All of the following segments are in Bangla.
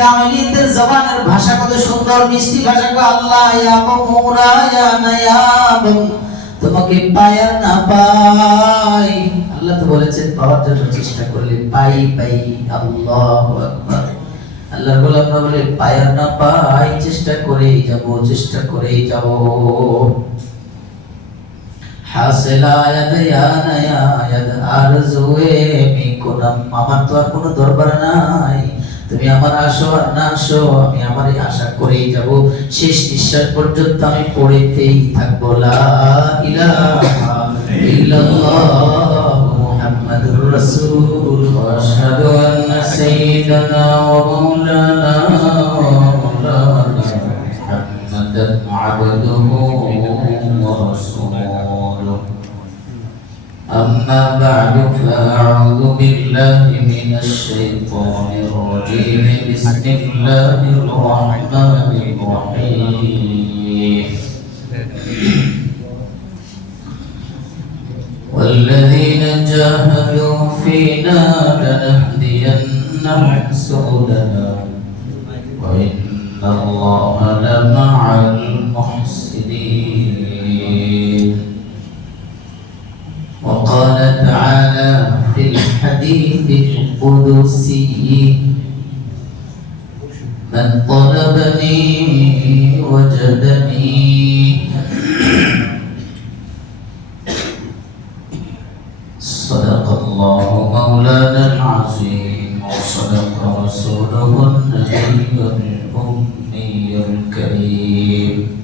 কামিলিনদের জবানের ভাষা কত সুন্দর মিষ্টি ভাষা গো আল্লাহ ইয়া মামুরা ইয়া নায়াব তোমাকে পায়া না পাই আল্লাহ তো বলেছেন পাওয়ার জন্য চেষ্টা করলে পাই পাই আল্লাহু আকবার আল্লাহর গোলামরা বলে পায়া না পাই চেষ্টা করেই যাব হাসিলা ইয়া নায়াব আরজুয়ে মিকুনাম আমার তো আর কোনো দরবার নাই তুমি আমার আসো আর না আসো আমি আমারই আশা করেই যাব শেষ নিঃশ্বাস পর্যন্ত আমি পড়েতেই থাকবো লা ইলাহা ইল্লাল্লাহ মুহাম্মাদুর রাসূলুল্লাহ আশহাদু আন্না সাইয়্যিদানা ওয়া মাওলানা মুহাম্মাদান আবদুহু ওয়া রাসূলুহু أما بعد فأعوذ بالله من الشيطان الرجيم بسم الله الرحمن الرحيم والذين جاهدوا فينا لنهدينهم سبلنا وإن الله لمع المحسنين وقال تعالى في الحديث القدسي من طلبني وجدني صدق الله مولانا العظيم وصدق رسوله النبي الأمي الكريم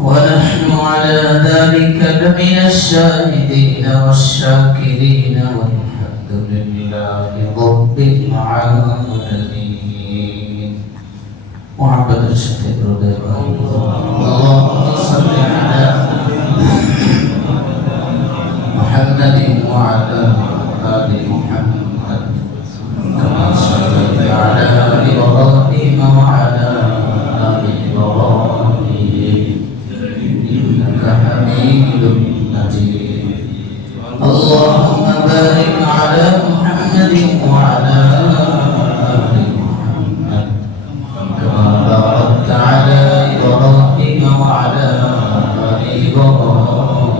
ونحن على ذلك لمن الشاهدين والشاكرين والحمد لله رب العالمين محمد الشفيع رضي الله اللهم صل على محمد وعلى آل محمد كما صليت على إبراهيم وعلى آل إبراهيم حميد مجيد اللهم بارك على محمد وعلى آل محمد كما باركت على إبراهيم وعلى آل إبراهيم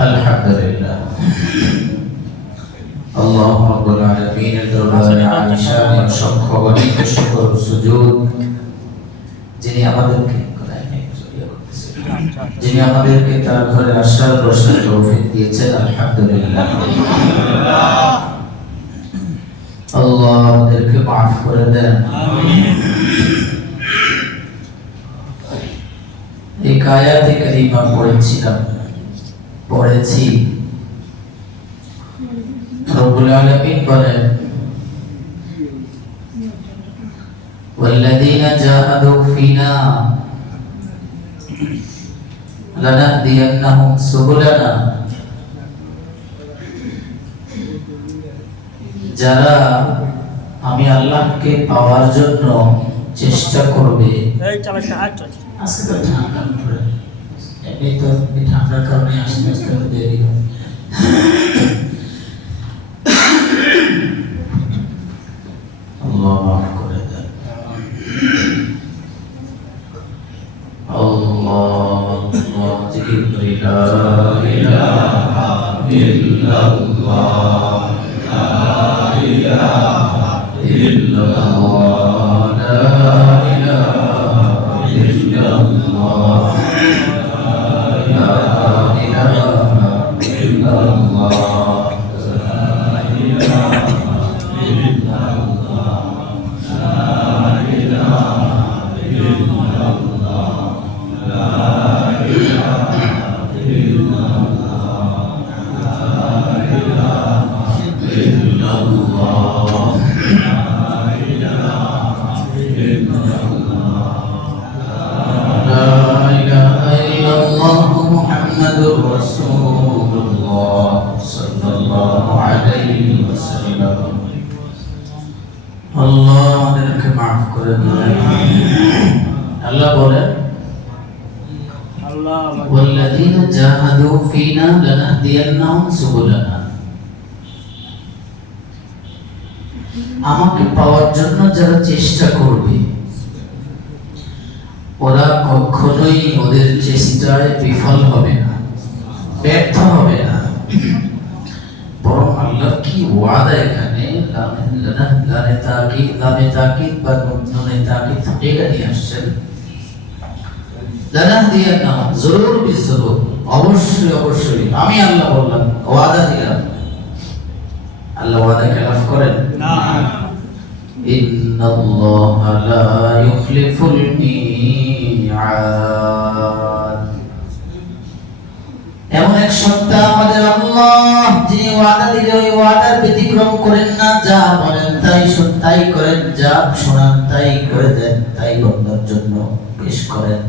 الحمد لله الله رب العالمين الدربار عن شان شق وليك الشكر والسجود যিনি আমাদেরকে তার ঘরে আসার বসার তৌফিক দিয়েছেন আলহামদুলিল্লাহ আল্লাহ আমাদেরকে মাফ করে দেন এই আয়াতে কারিমা পড়েছি রব্বুল আলামিন বলেন والذين جاهدوا فينا لنهدينهم سبلنا যারা আমি আল্লাহকে পাওয়ার জন্য চেষ্টা করবে আজকে তো ঠান্ডা পড়ে এই তো ঠান্ডার কারণে আস্তে আস্তে দেরি হয় আল্লাহ মাফ করে দেন আল্লাহ জিকির করি লা ইলাহা ইল্লাল্লাহ লা ইলাহা ইল্লাল্লাহ লা ইলাহা ইল্লাল্লাহ লা ইলাহা ইল্লাল্লাহ আল্লাহ আমাদেরকে মাফ করে দেন আল্লাহ বলেন والذين جاهدوا فينا لنهدينهم লানাহদিয়ান্নাহুম সুবুলানা, আমাকে পাওয়ার জন্য যারা চেষ্টা করবে ওরা কখনোই ওদের চেষ্টায় বিফল হবে না, ব্যর্থ হবে না। বরং আল্লাহ কি ওয়াদা এখানে লানে তাকিদ বা নুনে তাকিদ এটা নিয়ে আসছেন। লানাহদিয়ান্নাহুম জরুর বিজরুর, অবশ্যই অবশ্যই আমি আল্লাহ বললাম, ওয়াদা দিলাম। আল্লাহ ওয়াদা খেলাফ করেন না। ইন্নাল্লাহা লা ইউখলিফুল মিআদ, এমন এক সত্তা আমাদের আল্লাহ যিনি ওয়াদা দিলে ওই ওয়াদার ব্যতিক্রম করেন না। যা বলেন তাই করেন, যা শোনান তাই করে দেন, তাই বান্দার জন্য পেশ করেন।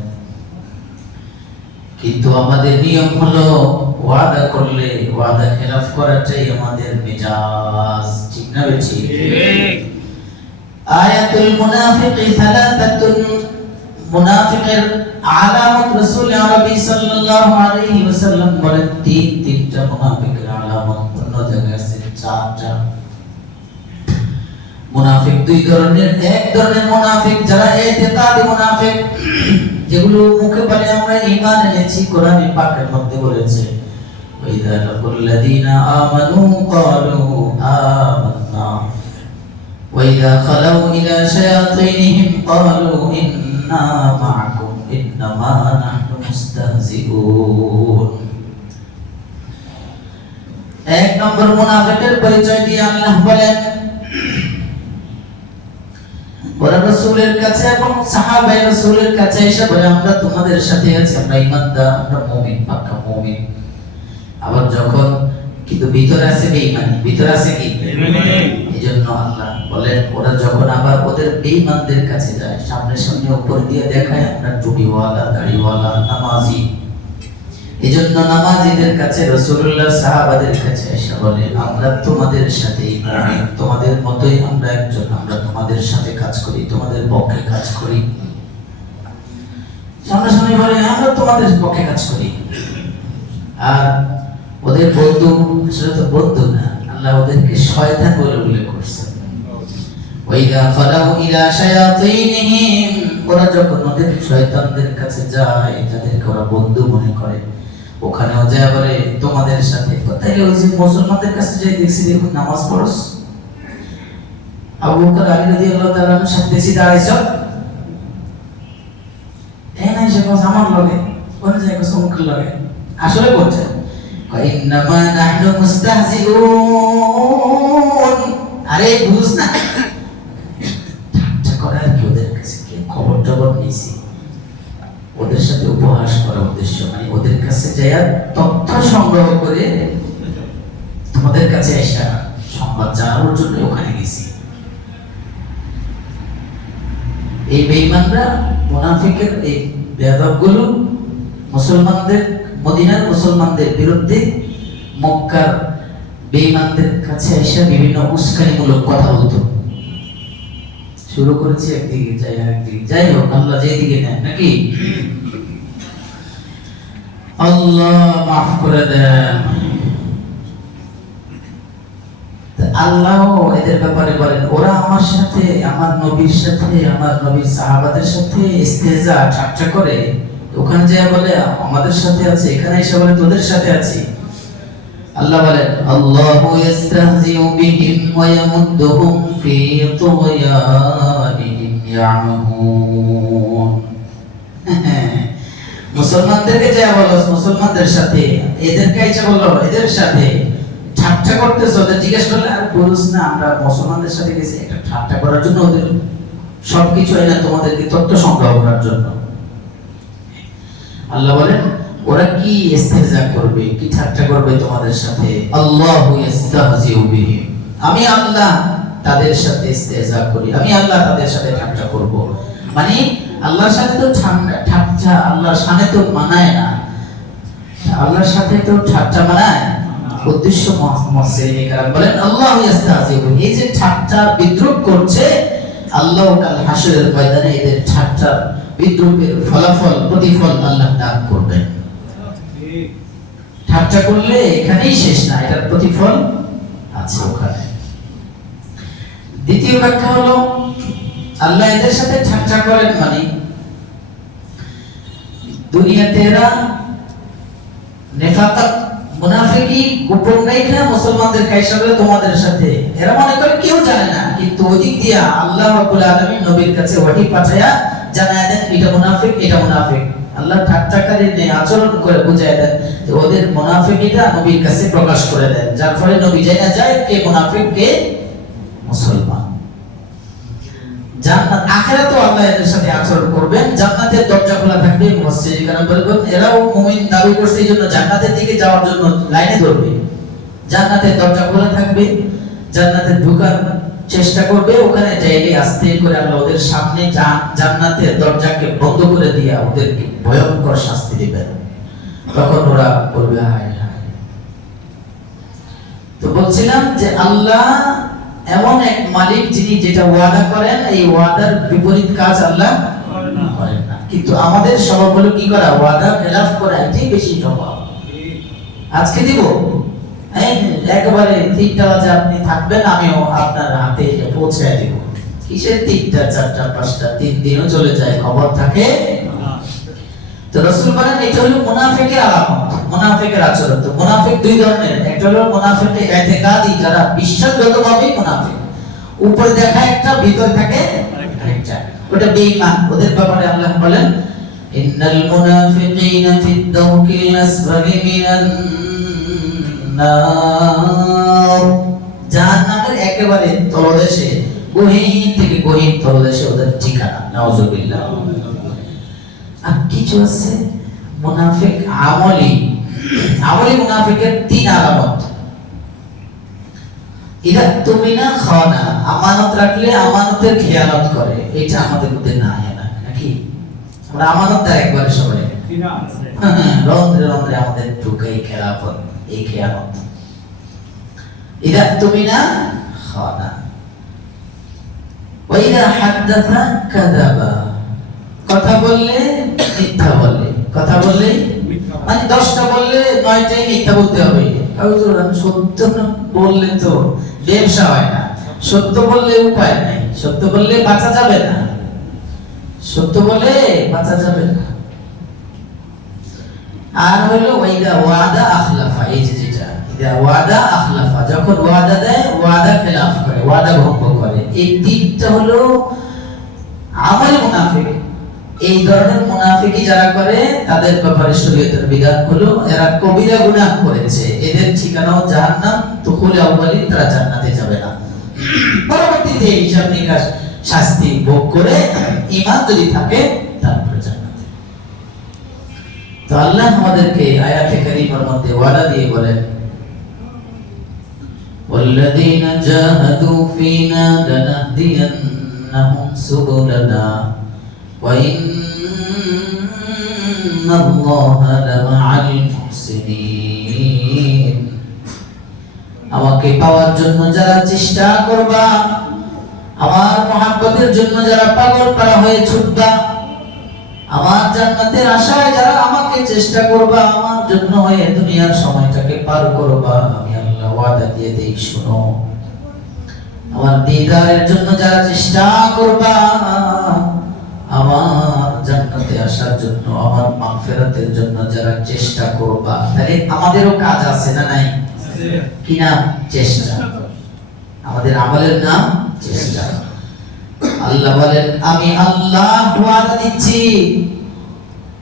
কিন্তু আমাদের নিয়ম হলো ওয়াদা করলে ওয়াদা খেলাফ করাটাই আমাদের মেজাজ, ঠিক না বেশি? আয়াতুল মুনাফিকি সালাতাতুন, মুনাফিকের আলামত রাসূল আরবী সাল্লাল্লাহু আলাইহি ওয়াসাল্লাম বলেন তিনটা মুনাফিকের আলামত, অন্য জায়গায় আছে চারটা। মুনাফিক দুই ধরনের, এক ধরনের মুনাফিক যারা ইতিকাদি মুনাফিক, যেগুলো মুখে বলে আমরা ঈমান এনেছি, কোরআনে পাকের মধ্যে বলেছে ওয়াইদা লাকুল্লাযীনা আমানু ক্বালু আমান্না ওয়াইদা খালাউ ইলা শায়াতিনহিম ক্বালু ইন্না মা'আকুম ইন্নামা নাহনু মুস্তাহজিউন। এক নম্বর মুনাফিকের পরিচয় দিয়ে আল্লাহ বলেন ওরা রাসূলের কাছে এবং সাহাবায়ে রাসূলের কাছে এসে বলে আমরা তোমাদের সাথে আছি, আমরা ঈমানদার, আমরা মুমিন, পাক্কা মুমিন। আবার যখন কিন্তু ভিতরে আছে বেঈমানি, ভিতরে আছে কি বেঈমানি। এজন্য আল্লাহ বলেন ওরা যখন আবার ওদের বেঈমানদের কাছে যায়, সামনে সামনে উপর দিয়ে দেখায় আমরা টুপিওয়ালা, দাড়িওয়ালা, নামাজি। এজন্য নামাজিদের কাছে রাসূলুল্লাহ সাহাবাদের কাছে এসে বলে আমরা তোমাদের সাথেই মুমিন, তোমাদের মতোই আমরা একজন, আমরা তোমাদের সাথে কাজ করি, তোমাদের পক্ষে কাজ করি। সামনে বলে আমরা তোমাদের পক্ষে কাজ করি। আর ওদের বন্ধু আসলে তো বন্ধু না, আল্লাহ ওদেরকে শয়তান বলে উল্লেখ করছেন। ওয়াইদা খালাউ ইলা শায়াতিনহিম, ওরা যখন ওদের শয়তানদের কাছে যায়, যাদেরকে ওরা বন্ধু মনে করে, ওখানেও যায় বলে তোমাদের সাথে। তাইলে ওই যে মুসলমানদের কাছে যাই দেখছি দেখুন নামাজ পড়স, আবু বকর আলী রাদিয়াল্লাহু তাআলা এর সাথে দেখছি দাঁড়াইছো, এই না যে কথা আমার লগে কোন জায়গায় সমুখ লাগে আসলে বলছে ইন্নামা নাহনু মুস্তাহজিউন। আরে বুঝ না ঠাট্টা করার কি ওদের কাছে কি খবর টবর নিয়েছি, ওদের সাথে উপহাস করার উদ্দেশ্য মানে ওদের কাছে যাইয়া তথ্য সংগ্রহ করে তোমাদের কাছে এসে সংবাদ জানানোর জন্য ওখানে গেছি। এই বেঈমানরা, মুনাফিকের এই বেয়াদবগুলো মুসলমানদের, মদিনার মুসলমানদের বিরুদ্ধে মক্কার বেঈমানদের কাছে এসে বিভিন্ন উস্কানিমূলক কথা বলতো। শুরু করেছে একদিকে যাই আরেকদিকে, যাই হোক আল্লাহ যেদিকে নেন নাকি আল্লাহ মাফ করে দেন। আল্লাহ এদের ব্যাপারে বলেন ওরা আমার সাথে, আমার নবীর সাথে, আমার নবীর সাহাবাদের সাথে ইস্তেজা ঠাট্টা করে, ওখানে যায় বলে আমাদের সাথে আছে, এখানে এসে বলে তোদের সাথে আছি। আল্লাহ বলেন আল্লাহু ইস্তাহজিউ বিহিম ওয়া ইয়ামুদ্দুহুম ফি তুগয়ানিহিম ইয়ামাহুন। মুসলমানদেরকে যায় বলো মুসলমানদের সাথে, এদেরকে এসে বলো এদের সাথে ঠাট্টা করতেছ। ওদের জিজ্ঞেস করলে আর বলছ না আমরা মুসলমানদের সাথে গেছি একটা ঠাট্টা করার জন্য, ওদের সবকিছু হয় না তোমাদেরকে তথ্য সংগ্রহ করার জন্য। আল্লাহ বলেন ওরা কি ইস্তেহজা করবে, কি ঠাট্টা করবে তোমাদের সাথে। আল্লাহু ইস্তাহজিউ বিহিম, আমি আল্লাহ তাদের সাথে ইস্তেহজা করি, আমি আল্লাহ তাদের সাথে ঠাট্টা করব। মানে আল্লাহর সাথে তো ঠাট্টা আল্লাহর সাথে তো মানায় না, আল্লাহর সাথে তো ঠাট্টা মানায়। উদ্দেশ্য মুফাসসিরিনে কেরাম বলেন আল্লাহু ইস্তাহজিউ, এই যে ঠাট্টা বিদ্রূপ করছে আল্লাহ কাল হাসরের ময়দানে এদের ঠাট্টা বিদ্রূপের ফলাফল প্রতিফল আল্লাহ দান করবেন। ঠাট্টা করলে এখানেই শেষ না, এটার প্রতিফল আছে ওখানে। দ্বিতীয় ব্যাখ্যা হলো আল্লাহ এদের সাথে ঠাট্টা করেন মানে দুনিয়াতে এরা নেফাকাত মুনাফিকি গোপন রেখা মুসলমানদের কাইসা বলে তোমাদের সাথে এরা মনে করে কেউ জানে না, কিন্তু ওদিক দিয়া আল্লাহ রাব্বুল আলামিন নবীর কাছে ওহী পাঠায়া জানায় দেন এটা মুনাফিক এটা মুনাফিক। আল্লাহ ঠাট্টাকারী আচরণ করে বুঝায় দেন যে ওদের মুনাফিকিটা নবীর কাছে প্রকাশ করে দেন, যার ফলে নবী জানা যায় কে মুনাফিক কে মুসলমান। জান্নাত আখিরাতেও আল্লাহ এদের সাথে আচরণ করবেন, জান্নাতের দরজা খোলা থাকবে। মুফাসসিরিন কারণ বলবেন এরাও মুমিন দাবি করছে এইজন্য জান্নাতের দিকে যাওয়ার জন্য লাইনে ধরবে, জান্নাতের দরজা খোলা থাকবে, জান্নাতে ঢোকার চেষ্টা করবে, ওখানে যাইলে আস্তে করে আল্লাহ ওদের সামনে জান্নাতের দরজাকে বন্ধ করে দিয়ে ওদেরকে ভয়ঙ্কর শাস্তি দিবেন। তখন ওরা বলবে হায় হায়। তো বলছিলাম যে আল্লাহ এমন এক মালিক যিনি যেটা ওয়াদা করেন এই ওয়াদার বিপরীত কাজ আল্লাহ করেন না, কিন্তু আমাদের স্বভাব হলো কি করা, ওয়াদা খেলাফ করা, এটাই বেশি স্বভাব। আজকে দিব একেবারে 3টা বাজে আপনি থাকবেন, আমিও আপনার হাতে পৌঁছে দিব। কিসের 3টা 4টা 5টা 3 দিনও চলে যায়, খবর থাকে। তো রাসূল বলেন এটা হলো মুনাফিকের আলামত, মুনাফিকের আচরণ। তো মুনাফিক দুই ধরনের, একটা হলো মুনাফিকে ইতিকাদি, যারা বিশ্বাসগতভাবে মুনাফিক, উপরে দেখা একটা ভিতর থাকে আরেকটা, ওটা বেঈমান। ওদের ব্যাপারে আল্লাহ বলেন ইন্নাল মুনাফিকিনা ফিদ দাওকিল আসফালি মিনান নার, জাহান্নামের একেবারে তলদেশে, গহীন থেকে গহীন তলদেশে ওদের ঠিকানা। নাউজুবিল্লাহ। আর কিছু আছে মুনাফিক আমলি, আমলি মুনাফিকের 3 আলামত। ইদা তুমিনা খানা, আমানত রাখলে আমানতের খেয়ানত করে, এটা আমাদের মধ্যে নাই না নাকি? আমরা আমানতদার একবারে সবাই রন্ধ্রে রন্ধ্রে আমাদের ঢুকাই খেলাফত, এই খেয়ানত। ইদা তুমিনা খানা ওয়া ইদা হাদাসা কাযাবা, কথা বললে মিথ্যা বলে, কথা বললে মানে 10টা বললে 9টাই মিথ্যা বলতে হবে। হুজুর আমি সত্য বললে তো ব্যবসা হয় না, সত্য বললে উপায় নাই, সত্য বললে বাঁচা যাবে না, সত্য বলে বাঁচা যাবে না। আর হলো ওয়াইদা ওয়াদা আখলাফা, এই যে যেটা ইদা ওয়াদা আখলাফা, যখন ওয়াদা দেয় ওয়াদা খেলাফ করে, ওয়াদা ভঙ্গ করে। এই 3টা হলো আমল মুনাফিক। এই ধরনের মুনাফিকি যারা করে তাদের ব্যাপারে শরীয়তের বিধান হলো এরা কবিরা গুনাহ করেছে, এদের ঠিকানাও জাহান্নাম। দুখুল আউয়ালিন, তারা জান্নাতে যাবে না, পরবর্তীতে হিসাব নিকাশ শাস্তি ভোগ করে ঈমান যদি থাকে তারপর জান্নাতে। তো আল্লাহ আমাদেরকে আয়াতে কারীমার মধ্যে ওয়াদা দিয়ে বলেন ওয়াল্লাযীনা জাহাদু ফীনা লানাহদিয়ান্নাহুম সুবুলানা ওয়া ইন্নাল্লাহা লামাআল মুহসিনিন। আমাকে পাওয়ার জন্য যারা চেষ্টা করবা, আমার মহব্বতের জন্য যারা পাগল পারা হয়ে ছুটবা, আমার জান্নাতের আশায় যারা আমাকে চেষ্টা করবা, আমার জন্য হয়ে দুনিয়ার সময়টাকে পার করবা, আমি আল্লাহ ওয়াদা দিয়ে দেই শোনো, আমার দিদারের জন্য যারা চেষ্টা করবা, আমার জান্নাতে আসার জন্য, আমার মাগফিরাতের জন্য যারা চেষ্টা করবা, তাহলে আমাদেরও কাজ আছে না নাই? কি নাম? চেষ্টা। আমাদের আমলের নাম চেষ্টা। আল্লাহ বলেন আমি আল্লাহ ওয়াদা দিচ্ছি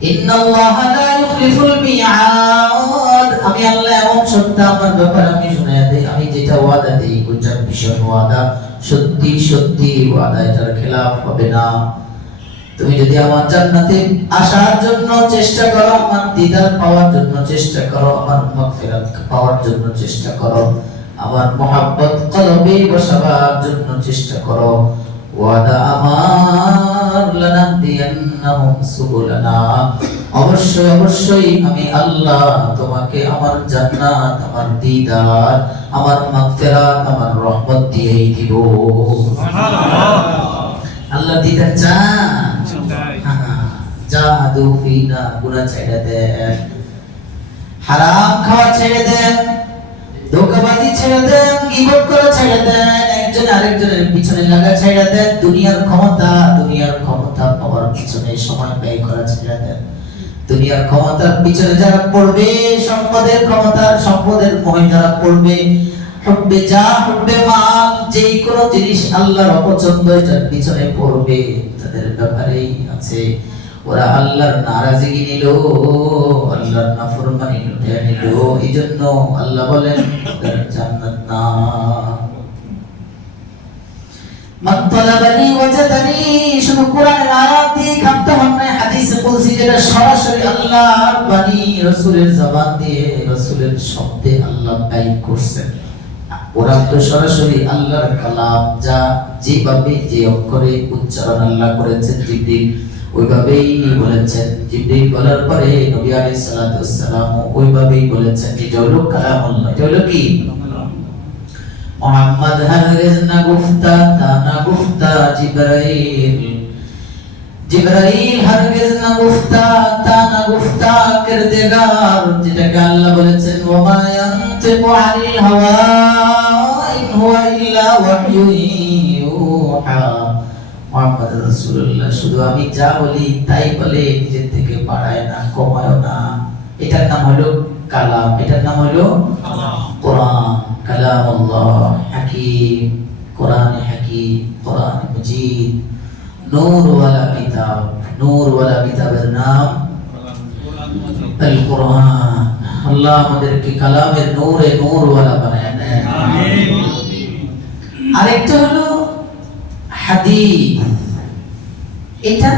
ইন্নাল্লাহা লা ইউখলিফুল মিআদ, আমি আল্লাহ এমন সত্য আমার ব্যাপারে আমি শুনায়া দেই, আমি যেটা ওয়াদা দেই কোনটা ভীষণ ওয়াদা, সত্যি সত্যি ওয়াদা, এটার খেলাফ হবে না। তুমি যদি আমার জান্নাতে আসার জন্য চেষ্টা করো, আমার দিদার পাওয়ার জন্য চেষ্টা করো, আমার মাগফিরাত পাওয়ার জন্য চেষ্টা করো, আমার মহব্বত কলবে বসাবার জন্য চেষ্টা করো, ওয়াদা আমার লানাহদিয়ান্নাহুম সুবুলানা, অবশ্যই অবশ্যই আমি আল্লাহ তোমাকে আমার জান্নাত, আমার দিদার, আমার মাগফিরাত, আমার রহমত দিয়েই দিব। সুবহানাল্লাহ। আল্লাহ দিদার চান, জাহাদু ফিনা, গুনাহ ছেড়ে দেন, হারাম খাওয়া ছেড়ে দেন, ধোঁকাবাজি ছেড়ে দেন, গীবত করা ছেড়ে দেন, একজন আরেকজনের পিছনে লাগা ছেড়ে দেন, দুনিয়ার ক্ষমতা পাওয়ার পিছনে সময় ব্যয় করা ছেড়ে দেন। দুনিয়ার ক্ষমতার পিছনে যারা পড়বে, সম্পদের মোহে যারা পড়বে, হুব্বে যা হুব্বে মাল, যেই কোনো জিনিস আল্লাহর অপছন্দ এটার পিছনে পড়বে, তাদের ব্যাপারেই আছে ওরা আল্লাহর নারাজগি নিল, আল্লাহর নাফরমানি লুটে নিল। এইজন্য আল্লাহ বলেন ওদের জান্নাত না। মান তালাবানি ওয়াজাদানি, শুধু কোরআনের আয়াত দিয়ে কাঁপতে হন না, হাদিসে বলছি যেটা সরাসরি আল্লাহর বাণী, রাসূলের জবান দিয়ে, রাসূলের শব্দে আল্লাহ বাইন করছেন। ওরা তো সরাসরি আল্লাহর কালাম, যা যেভাবে যে অক্ষরে উচ্চারণ আল্লাহ করেছেন জিবরিল ওইভাবেই বলেছেন। জিবরিল বলার পরে নবী আলাইহিস সালাতু ওয়াস সালাম ওইভাবেই বলেছেন। এটা হলো কালামুল্লাহ। এটা হলো কি? মোহাম্মদ হারগিজ না গুফতা তা না গুফতা জিবরাইল হারগিজ না গুফতা তা না গুফতা কিরদেগার, যেটাকে আল্লাহ বলেছেন ওয়া মা ইয়ানতিকু আনিল হাওয়া ইন হুয়া ইল্লা ওয়াহয়ুন ইউহা। মুহাম্মদ রাসূলুল্লাহ শুধু আমি যা বলি তাই বলে, নিজের থেকে বাড়ায় না, কমায় না। এটার নাম হলো কালাম, এটার নাম হলো কোরআন। কালামুল্লাহ হাকীম, কোরআনে হাকীম, কোরআনে মজিদ, নূর ওয়ালা কিতাব। নূর ওয়ালা কিতাবের নাম আল কোরআন। আল্লাহ আমাদেরকে কালামের নূরে নূর ওয়ালা বানায় দেন, আমিন। আরেকটা হলো হাদিস। এটা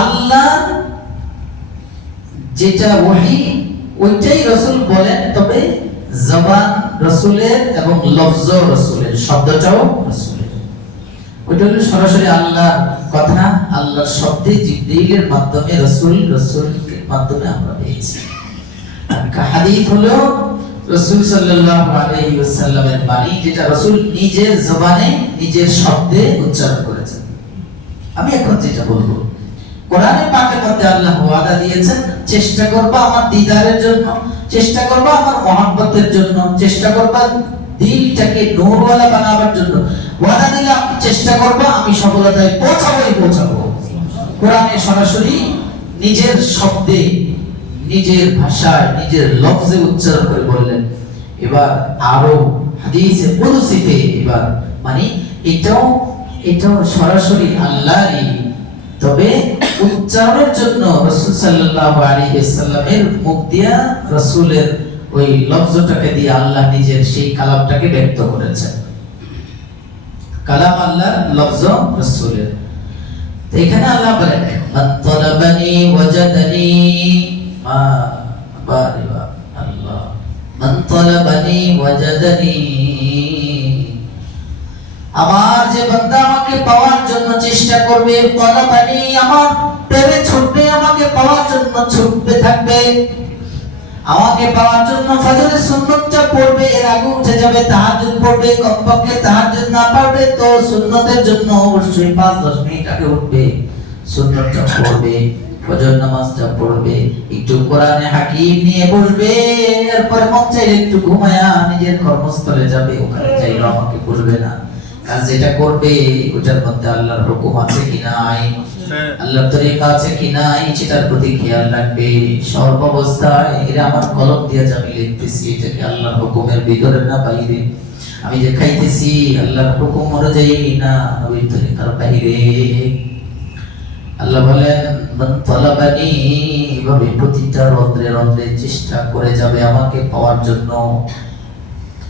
আল্লাহ যেটা ওহী ওইটাই রাসূল বলেন, তবে জবান রাসূলের এবং লফজ রাসূলের, শব্দটাও রাসূলের। ওইটা হলো সরাসরি আল্লাহর কথা, আল্লাহর শব্দে জিবরিলের মাধ্যমে রাসূলের মাধ্যমে আমরা পেয়েছি। হাদিস হলো রাসূল সাল্লাল্লাহু আলাইহি ওয়াসাল্লামের বাণী, যেটা রাসূল নিজের জবানে নিজের শব্দে উচ্চারণ করেছেন। আমি এখন যেটা বলবো, কোরআনে পাকের মধ্যে আল্লাহ ওয়াদা দিয়েছেন, চেষ্টা করবা আমার দিদারের জন্য, চেষ্টা করবা আমার মহব্বতের জন্য, চেষ্টা করবা দিলটাকে নূরওয়ালা বানাবার জন্য। ওয়াদা দিলাম, চেষ্টা করবা, আমি সফলতায় পৌঁছাবো। কোরআনে সরাসরি নিজের শব্দে, নিজের ভাষায়, নিজের লফজে উচ্চারণ করে বললেন। এবার আরো হাদিসে কুদসিতে, এবার মানে এটাও সরাসরি আল্লাহরই, তবে উচ্চারণের জন্য রাসূল সাল্লাল্লাহু আলাইহি ওয়াসাল্লামের মুখ দিয়া রাসূলের ওই লফজটাকে দিয়ে আল্লাহ নিজের সেই কালামটাকে ব্যক্ত করেছেন। কালাম আল্লাহর, লফজ রাসূলের। তো এখানে আল্লাহ বলেন মান তালাবানি ওয়াজাদানি, মা বারিবা আল্লাহ, মান তালাবানি ওয়াজাদানি, আমার যে বান্দা আমাকে পাওয়ার জন্য চেষ্টা করবে, তালাবানি আমার প্রেমে ছুটবে, আমাকে পাওয়ার জন্য ছুটতে থাকবে, আমাকে পাওয়ার জন্য ফজরের সুন্নতটা পড়বে, এর আগে উঠে যাবে, তাহাজ্জুদ পড়বে, কমপক্ষে তাহাজ্জুদ না পারবে তো সুন্নতের জন্য অবশ্যই 5-10 মিনিট আগে উঠবে, সুন্নতটা পড়বে, ফজর নামাজটা পড়বে, একটু কোরআনে হাকিম নিয়ে বসবে, এরপর মন চাইলে একটু ঘুমায়া নিজের কর্মস্থলে যাবে, ওখানে চাইলে আমাকে বলবে না। কাজ যেটা করবে ওটার মধ্যে আল্লাহর হুকুম আছে কি নাই, আল্লাহর তরিকা আছে কি নাই, সেটার প্রতি খেয়াল রাখবে। সর্বাবস্থায় এরা আমার কলম দিয়ে আমি লিখতেছি, এটা কি আল্লাহর হুকুমের ভিতরে না বাইরে, আমি যে খাইতেছি আল্লাহর হুকুম অনুযায়ী না নবীর তরিকার বাইরে। আল্লাহ বলেন মান তালাবানি, এভাবে প্রতিটা রন্ধ্রে চেষ্টা করে যাবে আমাকে পাওয়ার জন্য,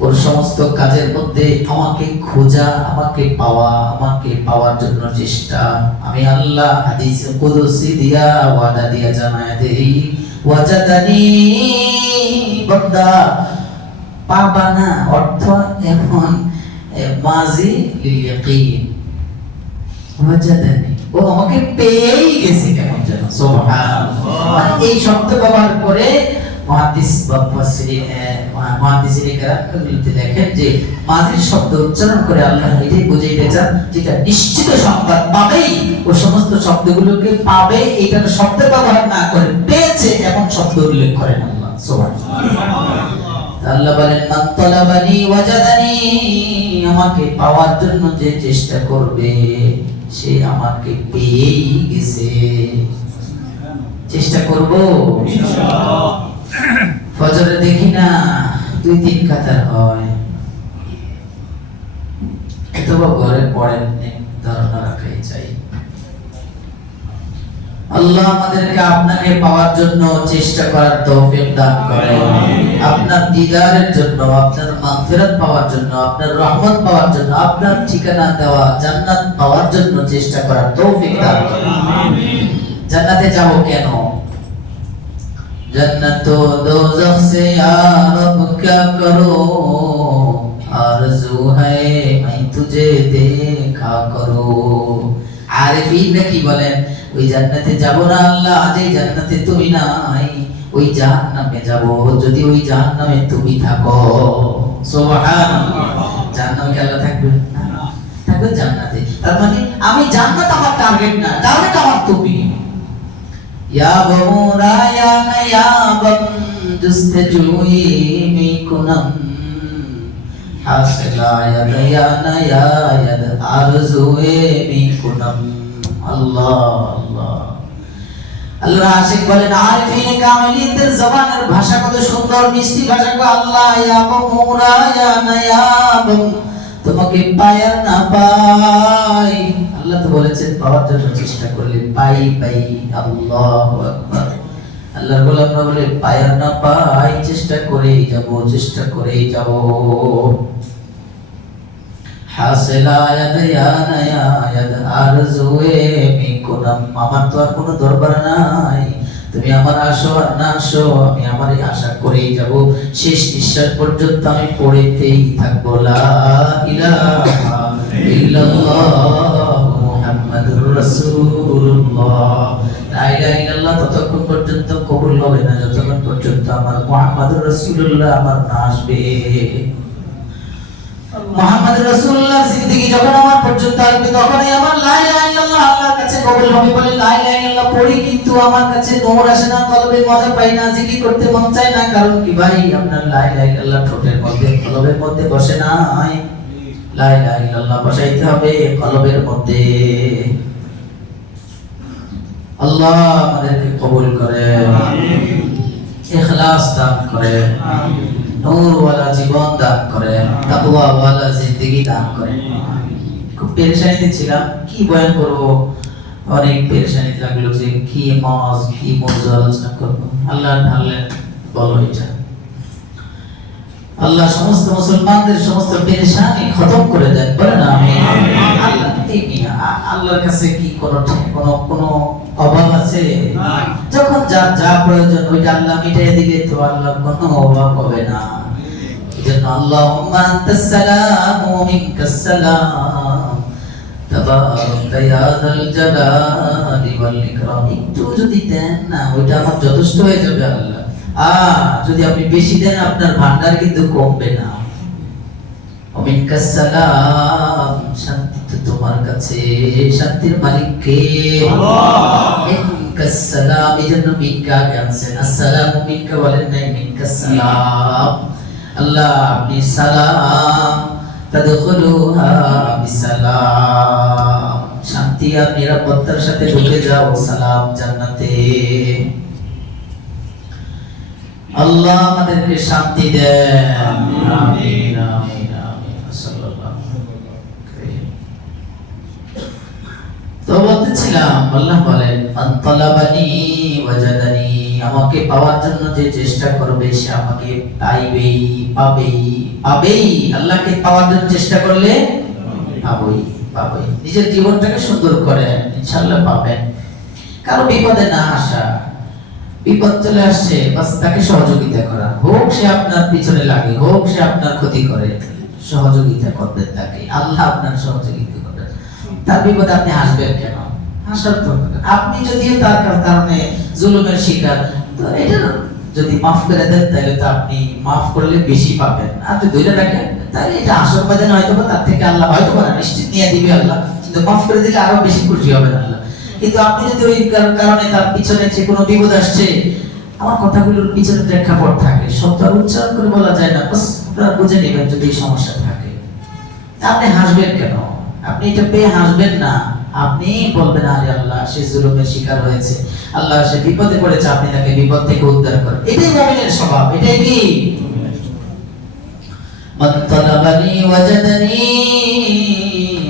ওর সমস্ত কাজের মধ্যে আমাকে খোঁজা, আমাকে পাওয়ার জন্য চেষ্টা। আমি আল্লাহ হাদিসে কুদসি দিয়া ওয়াদা দিয়া জানায় দেই, ওয়াজাদানি, বান্দা পাবা না, অর্থ এখন মাজি লিল ইয়াকিন, ওয়াজাদানি, ও আমাকে পেয়েই গেছে কেমন যেন, সুবহানাল্লাহ। এই শব্দ ব্যবহার করে দেখেন যে মাজির শব্দ উচ্চারণ করে আল্লাহ এটাই বুঝাইতে চান, যেটা নিশ্চিত সংবাদ পাবেই, ও সমস্ত শব্দগুলোকে পাবে, এইটার শব্দ ব্যবহার না করে পেয়েছে এমন শব্দ উল্লেখ করেন আল্লাহ, সুবহানাল্লাহ। আল্লাহ বলেন মান তালাবানি ওয়াজাদানি, আমাকে পাওয়ার জন্য যে চেষ্টা করবে সে আমাকে পেয়েই গেছে। চেষ্টা করব ইনশাআল্লাহ। ফজরে দেখি না 2-3 কাতার হয়, অথবা ঘরে পড়েন ধারণা রাখাই চাই। আল্লাহ আমাদেরকে আপনাকে পাওয়ার জন্য চেষ্টা করার তৌফিক দান করেন। আপনার দিদারের জন্য, আপনার মাগফিরাত পাওয়ার জন্য, আপনার রহমত পাওয়ার জন্য, আপনার ঠিকানা দেওয়া জান্নাত পাওয়ার জন্য চেষ্টা করার তৌফিক দান করেন। আমিন। জান্নাতে যাব কেন? जन्नत दोज़ख से या रब क्या करो, आरज़ू है मैं तुझे देखा करो। আরিফিনরা কি বলেন? ওই জান্নাতে যাব না আল্লাহ, আজ এই জান্নাতে তুমি নাই, ওই জাহান্নামে যাব যদি ওই জাহান্নামে তুমি থাকো। সুবহানাল্লাহ। জাহান্নামে কি আল্লাহ থাকবে না? থাকবে জান্নাতে। তার মানে আমি জান্নাত আমার টার্গেট না, টার্গেট আমার তুমি। या बमूरा या नया बम जुस्तजुई में कुनम, हासिला या नया यद आरज़ुए में कुनम। अल्लाह अल्लाह। আল্লাহ আশিক বলেন আরিফিনে কামিলিনদের জবানের ভাষা কত সুন্দর মিষ্টি ভাষা গো। আল্লাহ ইয়া বমুরা ইয়া নায়াবম, তোমাকে পায়া না পাই। আল্লাহ তো বলেছেন পাওয়ার জন্য চেষ্টা করলে পাই পাই। আল্লাহু আকবার। আল্লাহর গোলামরা বলে পায়া না পাই, চেষ্টা করেই যাব, চেষ্টা করেই যাব। হাসিলা ইয়া নায়া ইয়াদ আরজুয়ে মিকুনাম, আমার তো আর কোনো দরবার নাই, তুমি আমার আসো আর না আসো আমি আমারই আশা করেই যাব, শেষ নিঃশ্বাস পর্যন্ত আমি পড়েতেই থাকবো লা ইলাহা ইল্লাল্লাহ মুহাম্মাদুর রাসূলুল্লাহ। লা ইলাহা ইল্লাল্লাহ ততক্ষণ পর্যন্ত কবুল হবে না যতক্ষণ পর্যন্ত আমার মুহাম্মাদুর রাসূলুল্লাহ আমার না আসবে। মুহাম্মাদুর রাসূলুল্লাহ জিন্দেগি যখন আমার পর্যন্ত আসবে তখনই আমার লা ইলাহা ইল্লাল্লাহ আল্লাহর কাছে কবুল হবে। বলে লা ইলাহা ইল্লাল্লাহ পড়ি কিন্তু আমার কাছে নূর আসে না, কলবে মজা পাই না, জিকির করতে মন চায় না। কারণ কি ভাই? আপনার লা ইলাহা ইল্লাল্লাহ ঠোঁটের মধ্যে কলবের মধ্যে বসে নাই। লা ইলাহা ইল্লাল্লাহ বসাইতে হবে কলবের মধ্যে। আল্লাহ আমাদেরকে কবুল করে, আমিন। ইখলাস দান করে, আমিন। নূর ওয়ালা জীবন দান করে, তাকওয়া ওয়ালা জিন্দেগি দান করে। খুব পেরেশানিতে ছিলাম, কি বয়ান করব, অনেক পেরেশানি লাগলো যে কি মাস কি মৌজু আলোচনা করব। আল্লাহ ঢাললে বলো এটা। আল্লাহ সমস্ত মুসলমানদের সমস্ত পেরেশানি খতম করে দেন, বলেন আমিন। আল্লাহ এই মিয়া আল্লাহর কাছে কি কোনো অভাব আছে? যখন যা যা প্রয়োজন ওইটা আল্লাহ মিটাই দিলে তো আল্লাহ কোনো অভাব হবে না। এজন্য আল্লাহুম্মা আনতাস সালাম ওয়া মিনকাস সালাম তাবারাকা ইয়া যাল জালালি ওয়াল ইকরাম। একটু যদি দেন না ওইটা আমার যথেষ্ট হয়ে যাবে আল্লাহ। যদি আপনি বেশি দেন আপনার ভান্ডার কিন্তু কমবে না। ওয়া মিনকাস সালাম, শান্তি তো তোমার কাছে, শান্তির মালিক কে? আল্লাহ। মিনকাস সালাম, এজন্য মিনকা আনছেন, আসসালামু মিনকা বলেন নাই, মিনকাস সালাম। আল্লাহ আপনি সালাম তাদখুলুহা বিসালাম, শান্তি আর নিরাপত্তার সাথে ঢুকে যাও সালাম জান্নাতে। আল্লাহ আমাদেরকে শান্তি দেন, আমিন আমিন আমিন। সাল্লাল্লাহু আলাইহি। তো বলতেছিলাম আল্লাহ বলেন আনতালাবানি ওয়াজাদানি, আমাকে পাওয়ার জন্য যে চেষ্টা করবে সে আমাকে পাইবেই, পাবেই পাবেই। আল্লাহকে পাওয়ার জন্য চেষ্টা করলে পাবই পাবই। নিজের জীবনটাকে সুন্দর করে ইনশাআল্লাহ পাবেন। কারো বিপদে না আসা, বিপদ চলে আসছে বাস তাকে সহযোগিতা করা, হোক সে আপনার পিছনে লাগে, হোক সে আপনার ক্ষতি করে, সহযোগিতা করবেন তাকে, আল্লাহ আপনার সহযোগিতা করবেন। তার বিপদে আপনি হাসবেন কেন? হাসার তো আপনি যদিও তার কারণে জুলুমের শিকার, তো এটা যদি মাফ করে দেন তাহলে তো আপনি মাফ করলে বেশি পাবেন। আর যদি ধরে রাখেন তাহলে এটা আসর বাজেন, হয়তো তার থেকে আল্লাহ হয়তো না নিশ্চিত নিয়ে দিবে আল্লাহ, কিন্তু মাফ করে দিলে আরো বেশি খুশি হবেন আল্লাহ। কিন্তু আপনি যদি ওই কারণে তার পিছনে যে কোনো বিপদ আসছে আমার কথাগুলোর পিছনে প্রেক্ষাপট থাকে, শব্দ উচ্চারণ করে বলা যায় না, বাস আপনারা বুঝে নেবেন যদি সমস্যা থাকে। আপনি হাসবেন কেন? আপনি এটা পেয়ে হাসবেন না, আপনি বলবেন আরে আল্লাহ সে জুলুমের শিকার হয়েছে, আল্লাহ সে বিপদে পড়েছে, আপনি তাকে বিপদ থেকে উদ্ধার করেন। এটাই মুমিনের স্বভাব। এটাই কি মান তালাবানি ওয়াজাদানি,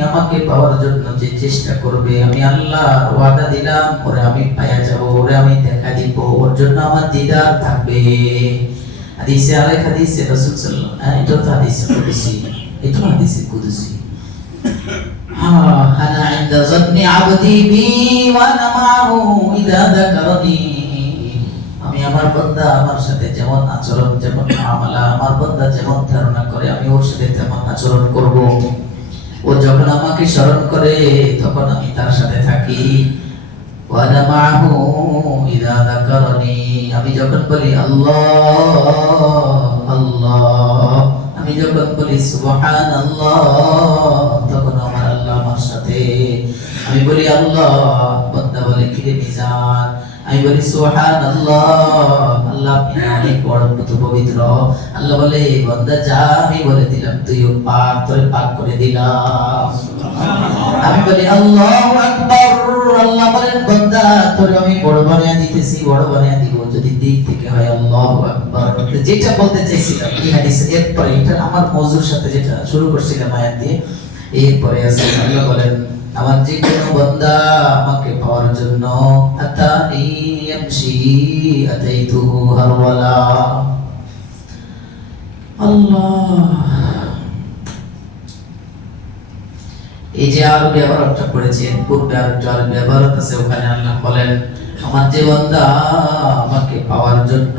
আমাকে পাওয়ার জন্য যে চেষ্টা করবে আমি আল্লাহ ওয়াদা দিলাম ওরে আমি পাওয়া যাব, ওরে আমি দেখা দিব, ওর জন্য আমার দিদার থাকবে। হাদিসে আরেক হাদিসে রাসূল সাল্লাল্লাহু আলাইহি এটা তো হাদিসে কুদসি, এটা হাদিসে কুদসি। আনা ইনদা যান্নি আবদি বি ওয়া আনা মাআহু ইযা যাকারানি, আমি আমার বান্দা আমার সাথে যেমন আচরণ যেমন মুআমালা, আমার বান্দা যেমন ধারণা করে আমি ওর সাথে তেমন আচরণ করব। ও যখন আমাকে স্মরণ করে তখন আমি তার সাথে থাকি। ওয়া আনা মাআহু ইযা যাকারানি, আমি যখন বলি আল্লাহ আল্লাহ, আমি যখন বলি সুবহানাল্লাহ, তখন আমার আল্লাহ আমার সাথে। আমি বলি আল্লাহ, বান্দা বলে কিরে মিজান, আমি বলি সুবহানাল্লাহ, আল্লাহ আপনি অনেক বড় পবিত্র। আল্লাহ বলে বান্দা যা, আমি বলে দিলাম তুইও পাক, তোরে পাক করে দিলাম। আমি বলি আল্লাহু আকবার, আল্লাহ বলেন বান্দা তোরে আমি বড় বানিয়ে দিতেছি, বড় বানিয়ে দিব যদি দিক থেকে হয় আল্লাহু আকবার। যেটা বলতে চাইছিলাম এই হাদিসের এরপরে, এটা আমার মওযুর সাথে যেটা শুরু করছিলাম আয়াত দিয়ে, এরপরে আছে আল্লাহ বলেন আমার যে কোনো বান্দা আমাকে পাওয়ার জন্য আতানি ইয়ামশি আতাইতুহু হারওয়ালা। আল্লাহ, এই যে আরো ব্যবহারটা পড়েছি, পূর্বে আরেকটা ব্যবহার আছে, ওখানে আল্লাহ বলেন আমার যে বান্দা আমাকে পাওয়ার জন্য,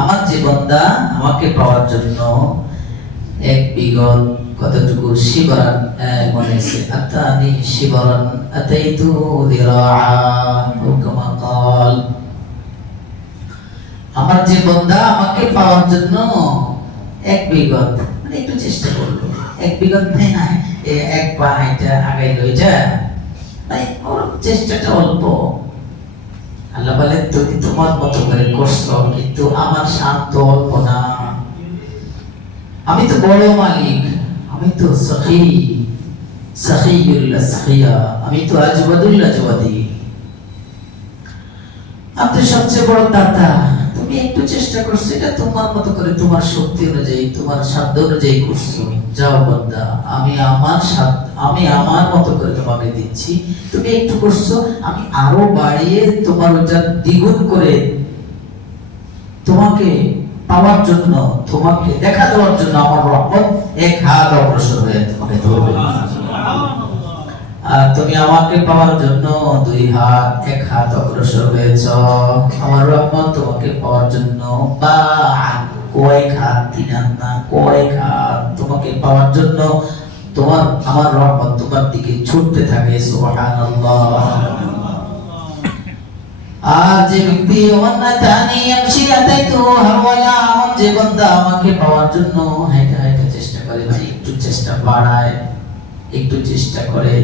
আমার যে বান্দা আমাকে পাওয়ার জন্য এক বিগত কতটুকু শিবরান, মনে আছে আতানি শিবরান আতাইতু দিরাআন ও কামা ক্বাল, আমার যে বান্দা আমাকে পাওয়ার জন্য এক বিগত, মানে একটু চেষ্টা করলো, এক বিগত না এক পা এটা আগাইলো, এটা মানে ওর চেষ্টাটা অল্প। আল্লাহ বলেন তুমি তোমার মতো করে করছো, কিন্তু আমার শান্ত অল্প না, আমি তো বড় মালিক, আমি তো সাখী সাখীউল আসখিয়া, আমি তো আজওয়াদুল আজওয়াদি, আপনি সবচেয়ে বড় দাতা। তুমি একটু চেষ্টা করছো, এটা তোমার মতো করে তোমার শক্তি অনুযায়ী তোমার সাধ্য অনুযায়ী করছো। যাও বান্দা, আমি আমার মতো করে তোমাকে দিচ্ছি, তুমি একটু করছো, আমি আরো বাড়িয়ে তোমার ওটা দ্বিগুণ করে তোমাকে পাওয়ার জন্য, তোমাকে দেখা দেওয়ার জন্য আমার রহমত এক হাত অগ্রসর হয়ে তোমাকে ধরবে। আর তুমি আমাকে পাওয়ার জন্য দুই হাত, এক হাত অগ্রসর হয়েছ। আমার রহমত তোমাকে পাওয়ার জন্য কয়েক হাত, তিন হাত না কয়েক হাত তোমাকে পাওয়ার জন্য তোমার আমার রহমত তোমার দিকে ছুটতে থাকে। সুবহানাল্লাহ। আর যে ব্যক্তি ওয়ান্নাতানি ইয়ামশি আতাইতু হাওয়ালা, আমার যে বান্দা আমাকে পাওয়ার জন্য হাইটা হাইটা চেষ্টা করে, ভাই একটু চেষ্টা বাড়ায়, একটু চেষ্টা করে,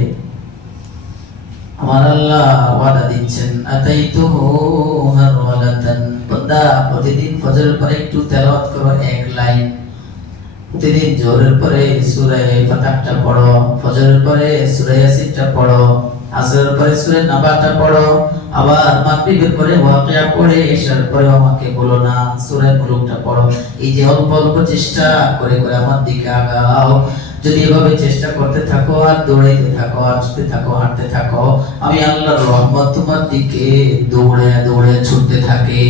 আমার আল্লাহ ওয়াদা দিচ্ছেন আতাইতুহু হারওয়ালাতান, বান্দা প্রতিদিন ফজরের পরে একটু তেলাওয়াত করো এক লাইন, প্রতিদিন জোহরের পরে সূরা ফাতিহাটা পড়ো, ফজরের পরে সূরা ইয়াসিনটা পড়ো, আসরের পরে সূরা নাবাটা পড়ো, আবার মাগরিবের পরে ওয়াকিয়া পড়ে, ইশার পরে আমাকে বলো না সূরা মুলুকটা পড়ো। এই যে অল্প অল্প চেষ্টা করে করে আমার দিকে আগাও। যদি এভাবে চেষ্টা করতে থাকো আর দৌড়াইতে থাকো, আসতে থাকো, হাঁটতে থাকো, আমি আল্লাহর রহমত তোমার দিকে দৌড়ে দৌড়ে ছুটতে থাকে।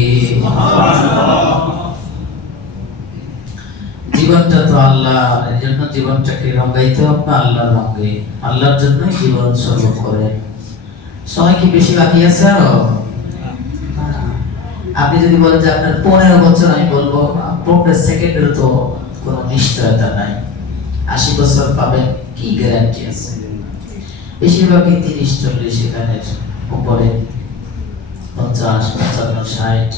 জীবনটা তো আল্লাহ, এর জন্য জীবনটাকে রঙাইতে হবে আল্লাহর রঙে, আল্লাহর জন্যই জীবন শুরু করে। সময় কি বেশি বাকি আছে আরো? আপনি যদি বলেন যে আপনার 15 বছর, আমি বলবো 15 সেকেন্ডের তো কোনো নিশ্চয়তা নাই। 80 বছর পাবেন কি গ্যারান্টি আছে? বেশিরভাগই 30-40 এখানের উপরে, 50-55, 60।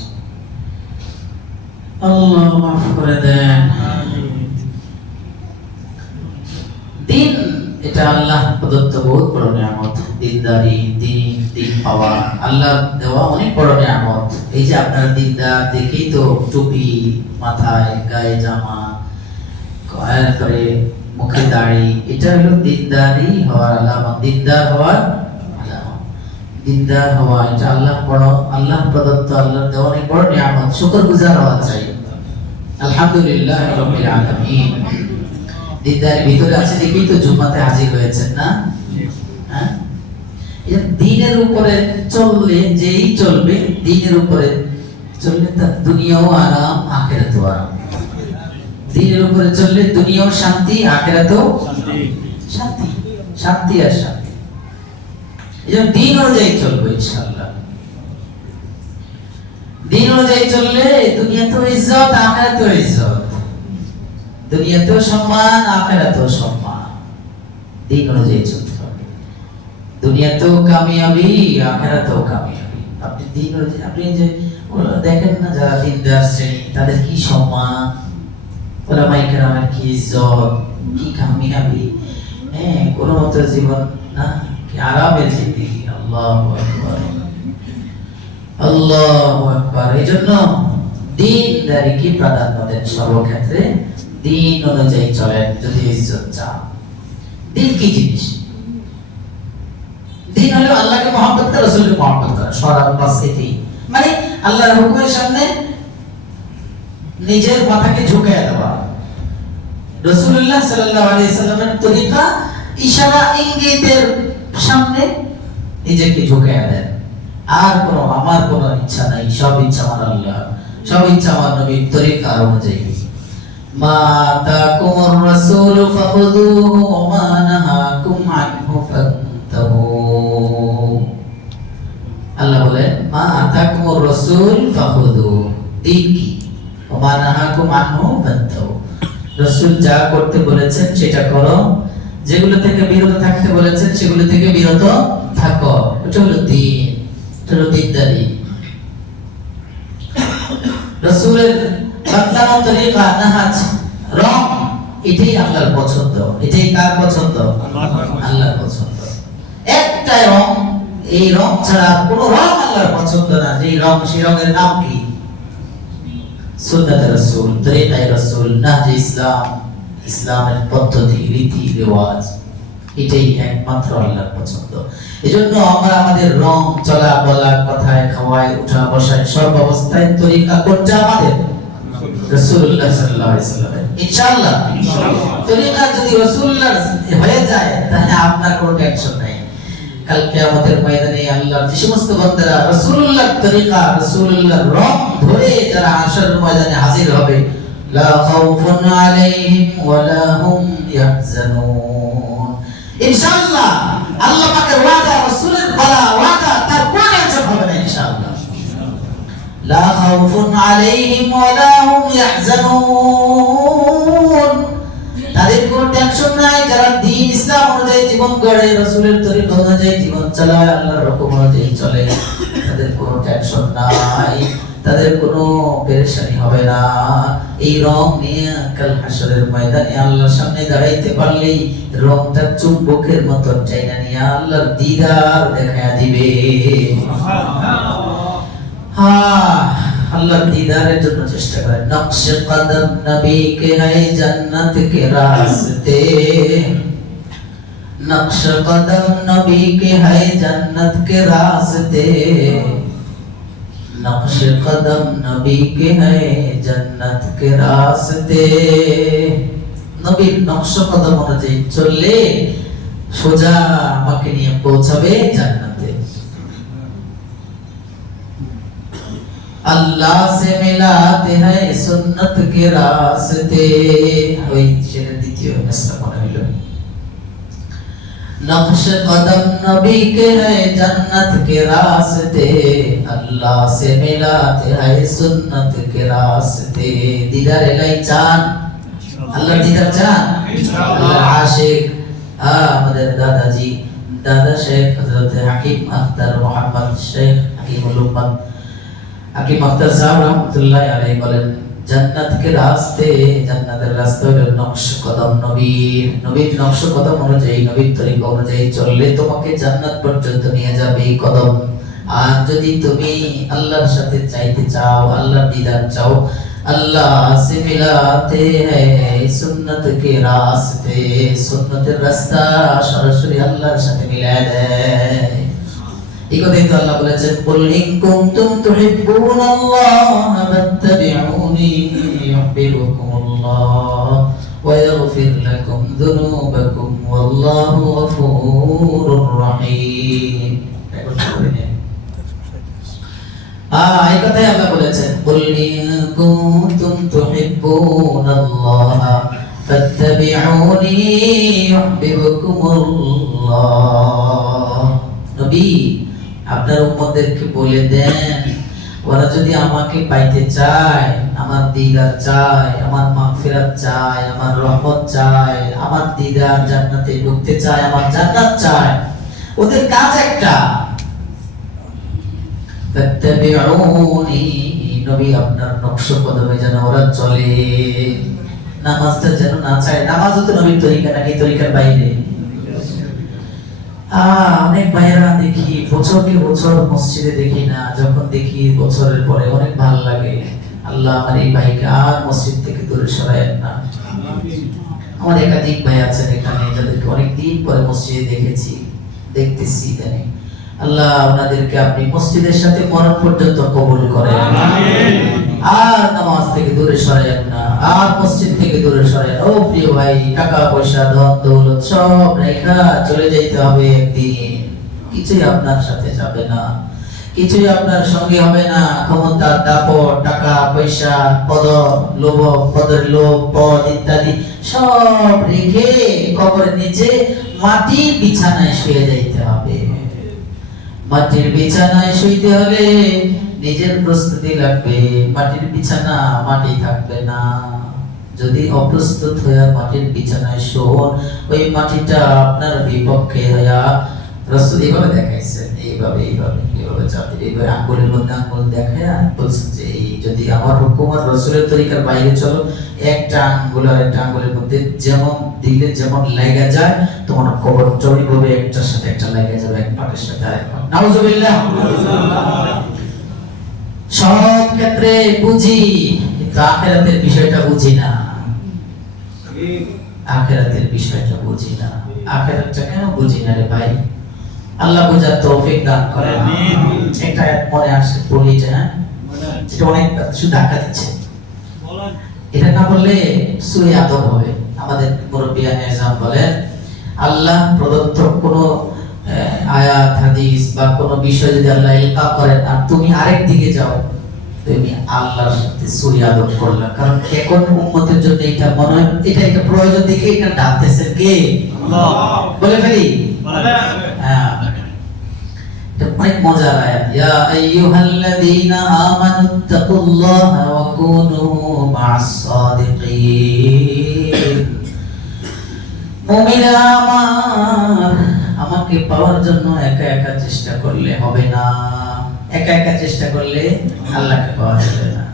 আল্লাহ মাফ করে দেন। দিন এটা আল্লাহ প্রদত্ত বহুত বড় নিয়ামত। দিনদারি, দিন পাওয়া আল্লাহর দেওয়া অনেক বড় নিয়ামত। এই যে আপনারা দিনদার দেখেই তো টুপি মাথায়, গায়ে জামা, করে মুখে দাড়ি, এটা হলো দিনদারি হওয়ার আলামত। দিনদার হওয়ার আলামত, দিনদার হওয়া এটা আল্লাহ বড়, আল্লাহ প্রদত্ত, আল্লাহর দেওয়া অনেক বড় নিয়ামত। শুকরগুজার হওয়া চাই। আলহামদুলিল্লাহ রাব্বিল আলামিন। দিনদার ভিতরে আছে দেখেই তো জুম্মাতে হাজির হয়েছেন না? হ্যাঁ, দিনের উপরে চললে, যেই চলবে দিনের উপরে চললে তার দুনিয়াও আরাম, আখিরাতও আরাম। দিনের উপরে চললে দুনিয়াও শান্তি, আখিরাতও শান্তি, শান্তি আর শান্তি। এজন্য দিন অনুযায়ী চলবে ইনশাআল্লাহ। দিন অনুযায়ী চললে দুনিয়াতেও ইজ্জত, আখিরাতেও ইজ্জত। দুনিয়াতেও সম্মান, আখিরাতেও সম্মান। দিন অনুযায়ী চলতে হবে। দুনিয়াতেও কামিয়াবি, আখিরাতেও কামিয়াবি। আপনি দিন অনুযায়ী, আপনি যে দেখেন না যারা দিনদার শ্রেণী, তাদের কি সম্মান, ওলামায়ে কেরামের কি ইজ্জত, কি কামিয়াবি। হ্যাঁ, কোনো মতো জীবন না, কি আরামের জিন্দেগি। আল্লাহু আকবার, আল্লাহু আকবার। এজন্য দিনদারিকে প্রাধান্য দেন সর্বক্ষেত্রে। দিন অনুযায়ী চলেন যদি ইজ্জত চান। দিন কি জিনিস? দিন হলো আল্লাহকে মহব্বত করা, রাসূলকে মহব্বত করা, সরাব বাসিতি, মানে আল্লাহর হুকুমের সামনে নিজের মাথাকে ঝুঁকিয়ে দেওয়া। রাসূলুল্লাহ সাল্লাল্লাহু আলাইহি সাল্লামের তরিকা, ইশারা ইঙ্গিতের সামনে নিজেকে ঝুঁকিয়ে দেন। আর কোনো আমার কোনো ইচ্ছা নাই, সব ইচ্ছা আমার আল্লাহ, সব ইচ্ছা আমার নবীর তরিকা অনুযায়ী। মা আতাকুমুর রাসূলু ফাখুযুহু ওয়া মা নাহাকুম আনহু ফান্তাহু। আল্লাহ বলেন মা আতাকুমুর রাসূল ফাখুযুহু, দিন কি, ওয়া মা নাহাকুম আনহু ফান্তাহু। রাসূল যা করতে বলেছেন সেটা করো, যেগুলো থেকে বিরত থাকতে বলেছেন সেগুলো থেকে বিরত থাকো। এটা হলো দিন, এটা হলো দিনদারি। রাসূলের বাতলানো তরিকা, নাহাজ, রং, এটাই আল্লাহর পছন্দ। এটাই কার পছন্দ? আল্লাহর পছন্দ। একটা রং, এই রং ছাড়া কোনো রং আল্লাহর পছন্দ না। যে রং, সেই রঙের নাম কি? সুন্নাতে রাসূল, তরিকায়ে রাসূল, নাহজে ইসলাম, ইসলামের পদ্ধতি, রীতি রেওয়াজ, এটাই একমাত্র আল্লাহর পছন্দ। এজন্য আমরা আমাদের রং, চলা বলা, কথায়, খাওয়ায়, উঠা বসায়, সব অবস্থায় তরিকা কোনটা আমাদের? রাসূলুল্লাহ সাল্লাল্লাহু আলাইহি ওয়াসাল্লাম। ইনশাআল্লাহ তরিকা যদি রাসূলুল্লাহর হয়ে যায়, তাহলে আপনার কোনো টেনশন নাই। কাল কিয়ামতের ময়দানে আল্লাহর যে সমস্ত বান্দারা রাসূলুল্লাহর তরিকা, রাসূলুল্লাহর রং ধরে যারা হাশরের ময়দানে হাজির হবে, লা খাউফুন আলাইহিম ওয়া লা হুম ইয়াহজানুন। ইনশাআল্লাহ আল্লাহ পাকের ওয়াদা, রাসূলের বলা ওয়াদা, তার কোনো টেনশন হবে না ইনশাআল্লাহ। লা খাউফুন আলাইহিম ওয়া লা হুম ইয়াহজানুন। তাদের কোনো টেনশন নাই যারা দ্বীন ইসলাম অনুযায়ী জীবন গড়ে, রাসূলের তরিকা অনুযায়ী জীবন চালায়, আল্লাহর হুকুম অনুযায়ী চলে, তাদের কোনো টেনশন নাই, তাদের কোনো পেরেশানি হবে না। এই রং নিয়ে কাল হাশরের ময়দানে আল্লাহর সামনে দাঁড়াইতে পারলেই রংটা চুম্বকের মতো চাইনা নিয়ে আল্লাহর দিদার দেখায়া দিবে। হ্যাঁ, আল্লাহর দিদারের জন্য চেষ্টা করেন। নকশে কদম নবী কে হ্যায় জান্নাত কে রাস্তে, নকশে কদম নবী কে হ্যায় জান্নাত কে রাস্তে, নকশে কদম নবী কে হ্যায় জান্নাত কে রাস্তে। নবীর নকশে কদম অনুযায়ী চললে সোজা আমাকে নিয়ে পৌঁছাবে জান্নাতে। अल्लाह से मिलाते हैं सुन्नत के रास्ते। ওই সেটা দ্বিতীয় মেসরা মনে হলো। नक्श कदम नबी के है जन्नत के रास्ते, अल्लाह से मिलाते हैं सुन्नत के रास्ते। दीदार इलाही चान, अल्लाह दीदार चान, अल्लाह आशिक। আমাদের দাদাজি, দাদা শেখ হযরত হাকিম আখতার মোহাম্মদ শেখ হাকিমুল উম্মাহ হাকিম আখতার সাহেব রহমাতুল্লাহি আলাইহি বলেন, জান্নাত কে রাস্তে, জান্নাতের রাস্তা হলো নকশ কদম, নবীর নকশ কদম অনুযায়ী, নবীর তরিকা অনুযায়ী চললে তোমাকে জান্নাত পর্যন্ত নিয়ে যাবে এই কদম। আর যদি তুমি আল্লাহর সাথে চাইতে চাও, আল্লাহর দিদার চাও, अल्लाह से मिलाते हैं सुन्नत के रास्ते, सुन्नतेर रास्ता সরাসরি আল্লাহর সাথে মিলায় দেয়। এই কথাই তো আল্লাহ বলেছেন, কুল ইন কুনতুম তুহিব্বুনাল্লাহ ফাত্তাবিউনি ইউহিব্বুকুমুল্লাহ ওয়া ইয়াগফির লাকুম যুনুবাকুম ওয়াল্লাহু গফুরুর রহিম। এই কথাই আল্লাহ বলেছেন, কুল ইন কুনতুম তুহিব্বুনাল্লাহ ফাত্তাবিউনি ইউহিব্বুকুমুল্লাহ। নবী আপনার উম্মতদেরকে বলে দেন, ওরা যদি আমাকে পাইতে চায়, আমার দিদার চায়, আমার মাগফিরাত চায়, আমার রহমত চায়, আমার দিদার জান্নাতে ঢুকতে চায়, আমার জান্নাত চায়, ওদের কাজ একটা, ফাত্তাবিউনি, নবী আপনার নকশ কদমে যেন ওরা চলে। নামাজটা যেন না চায়, নামাজও তো নবীর তরিকা নাকি তরিকার বাইরে? অনেক ভাইয়েরা দেখি বছরকে বছর মসজিদে দেখি না, যখন দেখি বছরের পরে অনেক ভালো লাগে। আল্লাহ আমার এই ভাইকে আর মসজিদ থেকে দূরে সরায়েন না। আমার একাধিক ভাই আছেন এখানে যাদেরকে অনেকদিন পরে মসজিদে দেখেছি, দেখতেছি জানি। আল্লাহ ওনাদেরকে আপনি মসজিদের সাথে মরণ পর্যন্ত কবুল করেন, আর নামাজ থেকে দূরে সরায়েন না, আর মসজিদ থেকে দূরে সরায়েন। ও প্রিয় ভাই, টাকা পয়সা ধন দৌলত সব রেখা চলে যাইতে হবে একদিন, কিছুই আপনার সাথে যাবে না, কিছুই আপনার সঙ্গে হবে না। ক্ষমতা, দাপট, টাকা পয়সা, পদ লোভ, পদের লোভ, পদ ইত্যাদি সব রেখে কবরের নিচে মাটির বিছানায় শুয়ে যাইতে হবে। মাটির বিছানায় শুইতে হলে নিজের প্রস্তুতি লাগবে। মাটির বিছানা, মাটি থাকবে না। যদি অপ্রস্তুত হয়ে মাটির বিছানায় শোন, ওই মাটিটা আপনার বিপক্ষে হইয়া, রাসূল এইভাবে দেখাইছেন, এইভাবে চাঁদের এইভাবে আঙ্গুলের মধ্যে আঙ্গুল দেখায়া বলছেন যে যদি আমার হুকুম আর রাসূলের তরিকার বাইরে চলো, একটা আঙ্গুল আর একটা আঙ্গুলের মধ্যে যেমন দিলে যেমন লাগা যায়, তোমার কবর চড়িভাবে একটার সাথে একটা লাগা যাবে, এক পাটের সাথে আরেক পাট। নাউজুবিল্লাহ। সব ক্ষেত্রে বুঝি, কিন্তু আখিরাতের বিষয়টা বুঝি না। আখিরাতের বিষয়টা বুঝি না। আখিরাতটা কেন বুঝি না রে ভাই? আল্লাহ বুঝার তৌফিক দান করেন। একটা মনে আসছে বলি যে, হ্যাঁ এটা অনেক শুধু ধাক্কা দিচ্ছে, এটা না বললে সূরা আদব হবে। আমাদের মুরব্বিয়ানে এজাম বলেন, আল্লাহ প্রদত্ত কোনো আয়াত হাদিস বা কোনো বিষয় যদি আল্লাহ ইলকা করেন আর তুমি আরেক দিকে যাও, তুমি আল্লাহর সাথে সূরা আদব করলা। কারণ এখন উম্মতের জন্য এটা মনে হয় এটা একটা প্রয়োজন দিকে এটা ডাকতেছেন কে? আল্লাহ। বলে ফেলি, হ্যাঁ, এটা অনেক মজার আয়াত। ইয়া আইয়ুহাল্লাযীনা আমানুত্তাকুল্লাহা ওয়া কুনু মা'আস সাদিকিন। মুমিনা আমার, আমাকে পাওয়ার জন্য একা একা চেষ্টা করলে হবে না। একা একা চেষ্টা করলে আল্লাহকে পাওয়া যাবে না।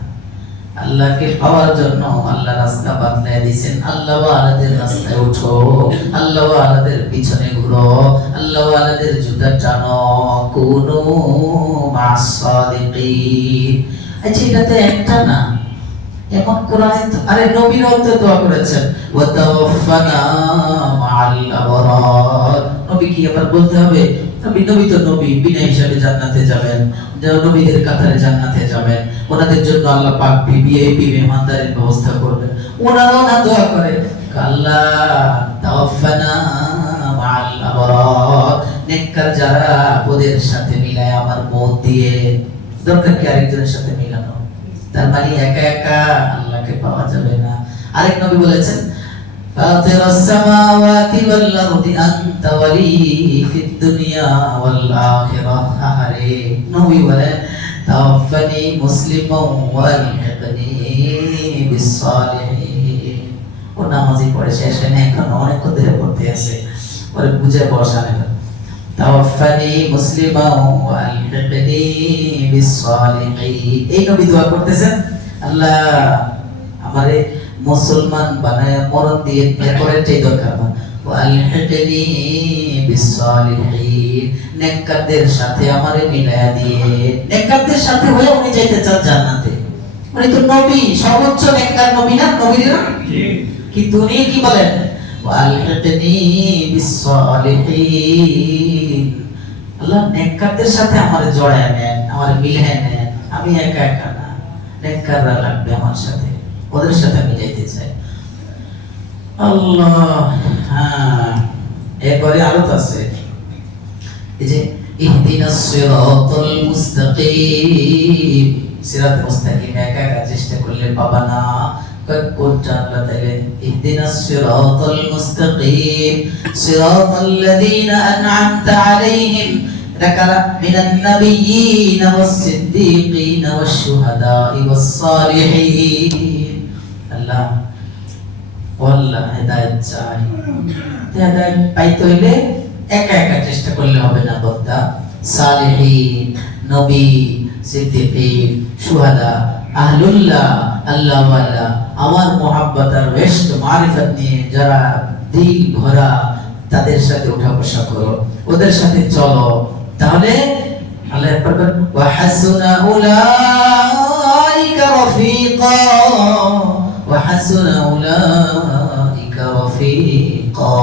আল্লাহকে পাওয়ার জন্য আল্লাহ রাস্তা বাতলায় দিয়েছেন। আল্লাহ ওয়ালাদের রাস্তায় উঠো, আল্লাহ ওয়ালাদের পিছনে ঘুরো, আল্লাহ ওয়ালাদের জুতা টানো, কুনু মা'আস সাদিকিন। আচ্ছা, এটা তো একটা না, এমন কোরআনে আরে নবীরাও তো দোয়া করেছেন, ওয়া তাওফানা মা'আল আবরার। নবী কি আবার বলতে হবে? নবী তো নবী, বিনা হিসাবে জান্নাতে যাবেন, নবীদের কাতারে জান্নাতে যাবেন। ওনাদের জন্য আল্লাহ পাক ভিভিআইপি মেহমানদারির ব্যবস্থা করবেন। ওনারাও না দোয়া করে, আল্লাহ তাওফানা মা'আল আবরার, নেককার যারা ওদের সাথে মিলায় আমার মত দিয়ে। দরকার কি আরেকজনের সাথে মিলানো? তার মানে একা একা আল্লাহকে পাওয়া যাবে না। আরেক নবী বলেছেন, ফাতিরাস সামাওয়াতি ওয়াল আরদি আনতা ওয়ালি ফিদ দুনিয়া ওয়াল আখিরাহ। আরে নবী বলেন, তাওফানি মুসলিমান ওয়া আলহিকনি বিস সালিহিন। ও নামাজি পড়ে শেষ হয় না, এখন অনেক ধরে পড়তে আছে, ওরে বুঝে বসা না। তাওফানি মুসলিমান ওয়া আলহিকনি বিস সালিহিন। এই নবী দোয়া করতেছেন, আল্লাহ আমারে মুসলমান বানায় মরণ দিয়ে এরপরেরটাই দরকার না। ওয়ালহিকনি বিসসালিহিন, নেককারদের সাথে আমারে মিলায়া দিয়ে। নেককারদের সাথে হয়ে উনি যাইতে চান জান্নাতে। উনি তো নবী, সর্বোচ্চ নেককার নবী না? নবীরা কিন্তু উনি কি বলেন? ওয়ালহিকনি বিসসালিহিন, আল্লাহ নেককারদের সাথে আমারে জড়ায় নেন, আমারে মিলায় নেন। আমি একা একা না, নেককাররা লাগবে আমার সাথে, ওদের সাথে আমি যাইতে চাই। আল্লাহ। হ্যাঁ, এরপরে আরো তো আছে, এই যে ইহদিনাস সিরাতাল মুস্তাকিম, সিরাত মুস্তাকিম একা একা চেষ্টা করলে পাবা না। কোনটা আল্লাহ তাআলা ইহদিনাস সিরাতাল মুস্তাকিম সিরাতাল্লাযীনা আন'আমতা আলাইহিম রাকারা মিনান নাবিয়্যিনা ওয়াস-সিদ্দীকিনা ওয়াশ-শুহাদা'i ওয়াস-সালিহিন। আল্লাহ আল্লাহ হেদায়েত চাই। হেদায়েত পাইতে হইলে একা একা চেষ্টা করলে হবে না বান্দা। সালিহিন, নবী, সিদ্দিকিন, শুহাদা, আহলুল্লাহ, আল্লাহওয়ালা, আমার মুহাব্বত আর ইশক মারিফত নিয়ে যারা দিল ভরা, তাদের সাথে উঠা বসা করো, ওদের সাথে চলো। তাহলে আল্লাহ পারবেন ওয়া হাসুনা উলাইকা রাফিকা, ওয়া হাসুনা উলাইকা রাফিকা।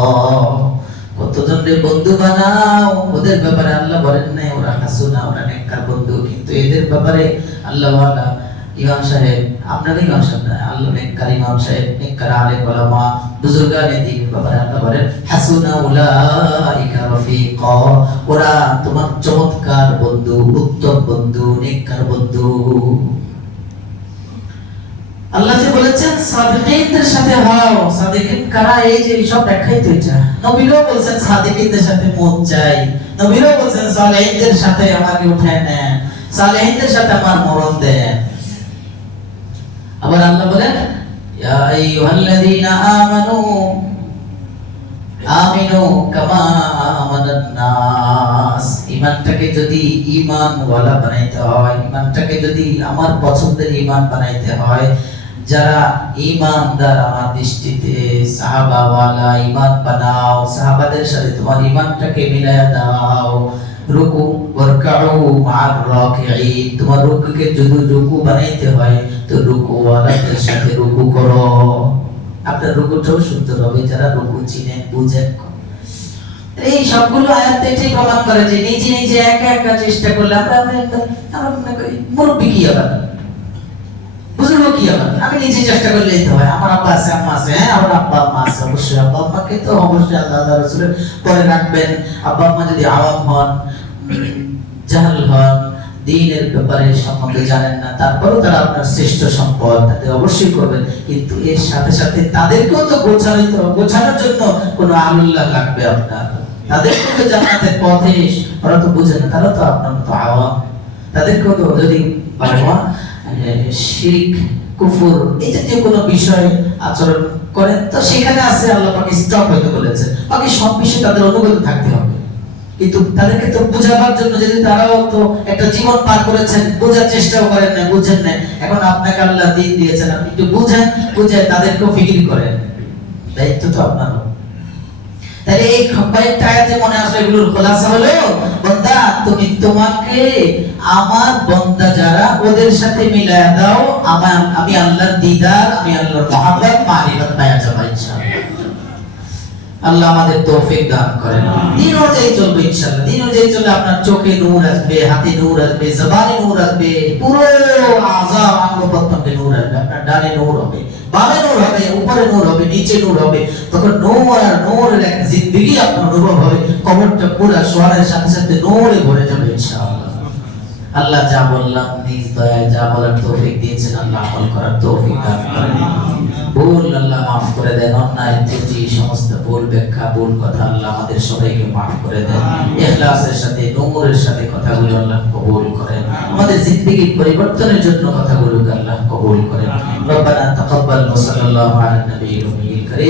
কতজনের বন্ধু বানাও, ওদের ব্যাপারে আল্লাহ বলেন নাই ওরা হাসুনা, ওরা নেককার বন্ধু। কিন্তু এদের ব্যাপারে আল্লাহ ওয়ালা ইমাম সাহেব, আপনার ইমাম সাহেব না, আল্লাহ নেককার ইমাম সাহেব, নেককার আলেম ওলামা, বুজুর্গানে দ্বীনের ব্যাপারে আল্লাহ বলেন হাসুনা উলাইকা রাফিকা, ওরা তোমার চমৎকার বন্ধু, উত্তম বন্ধু, নেককার বন্ধু। আল্লাহ যে বলেছেন সাদিকীনদের সাথে হও। সাদিকীন কারা? এই যে সব দেখাই তো এটা। নবীও বলেছেন সাদিকীনদের সাথে মত চাই, নবীও বলেছেন সালেহীনদের সাথে আমাকে উঠায় নেন, সালেহীনদের সাথে আমার মরণ দেন। আবার আল্লাহ বলেন ইয়া আইয়ুহাল্লাযীনা আমানু আমিনু কামা আমানান নাস। ঈমানটাকে যদি ঈমানওয়ালা বানাইতে হয়, ঈমানটাকে যদি আমার পছন্দের ঈমান বানাইতে হয়, যারা ঈমানদার আমার দৃষ্টিতে সাহাবাওয়ালা ঈমান বানাও, সাহাবাদের সাথে তোমার ঈমানটাকে মিলায়া দাও। রুকু ওয়ারকাউ মা'আর রাকিঈন, তোমার রুকুকে যদি রুকু বানাইতে হয় তো রুকুওয়ালাদের সাথে রুকু করো। আপনার রুকুটাও সুন্দর হবে যারা রুকু চিনেন, বুঝেন। এই সবগুলো আয়াত এটাই প্রমাণ করে যে নিজে নিজে একা একা চেষ্টা করলে আমরা মনে করি মুরব্বি কি আবার, বুঝলো কি আবার, আমি নিজে চেষ্টা করলেই তো হয়। আমার আব্বা আছে, আম্মা আছে, হ্যাঁ আমার আব্বা আম্মা আছে, অবশ্যই আব্বা আম্মাকে তো অবশ্যই আল্লাহ রাসূলের পরে রাখবেন। আব্বা আম্মা যদি আওয়াম হন, জাহেল হন, দ্বীনের ব্যাপারে সম্বন্ধে জানেন না, তারপরেও তারা আপনার শ্রেষ্ঠ সম্পদ, তাদের অবশ্যই করবেন। কিন্তু এর সাথে সাথে তাদেরকেও তো গোছানোর জন্য কোনো আল্লাহ লাগবে আপনার। তাদেরকেও তো জান্নাতের পথে, ওরা তো বুঝে না, তারা তো আপনার মতো আওয়াম। তাদেরকেও তো যদি বাবা শিরক, কুফর, এই জাতীয় কোনো বিষয় আচরণ করেন তো সেখানে আছে আল্লাহ পাক স্টপ হইতে বলেছে। বাকি সব বিষয়ে তাদের অনুগত থাকতে হবে। কিন্তু তাদেরকে তো বোঝাবার জন্য, যদি তারাও তো একটা জীবন পার করেছেন, বোঝার চেষ্টাও করেন না, বুঝেন না, এখন আপনাকে আল্লাহ দিন দিয়েছেন, আপনি একটু বুঝেন, বুঝে তাদেরকেও ফিকির করেন, দায়িত্ব তো আপনার। তাহলে এই কয়েকটা আয়াতে মনে আসলে এগুলোর খোলাসা হলো বান্দা তুমি তোমাকে আমার বান্দা যারা ওদের সাথে মিলায়া দাও, আমি আল্লাহর দিদার, আমি আল্লাহর মহব্বত মারিফত পাওয়া যাবে ইনশাআল্লাহ। আল্লাহ আমাদের তৌফিক দান করেন। দিন অনুযায়ী চলবে ইনশাআল্লাহ। দিন অনুযায়ী চললে আপনার চোখে নূর আসবে, হাতে নূর আসবে, জবানে নূর আসবে, পুরো আযা অঙ্গ প্রত্যঙ্গে নূর আসবে। আপনার ডানে নূর হবে, বামে নূর হবে, উপরে নূর হবে, নিচে নূর হবে। তখন নূর আর নূরের এক জিন্দেগি আপনার অনুভব হবে। কবরটা পুরো শহরের সাথে সাথে নূরে ভরে যাবে ইনশাআল্লাহ। আল্লাহ যা বললাম নিজ দয়ায় যা বলার তৌফিক দিয়েছেন, আল্লাহ আমল করার তৌফিক দান করেন। ভুল আল্লাহ মাফ করে দেন, অন্যায় ত্রুটি সমস্ত ভুল ব্যাখ্যা, ভুল কথা আল্লাহ আমাদের সবাইকে মাফ করে দেন। ইখলাসের সাথে, নূরের সাথে কথাগুলো আল্লাহ কবুল করেন। আমাদের জিন্দেগির পরিবর্তনের জন্য কথাগুলো আল্লাহ কবুল করেন। রব্বানা তাকাব্বাল ওয়া সাল্লাল্লাহু আলা নবিয়্যিল কারীম।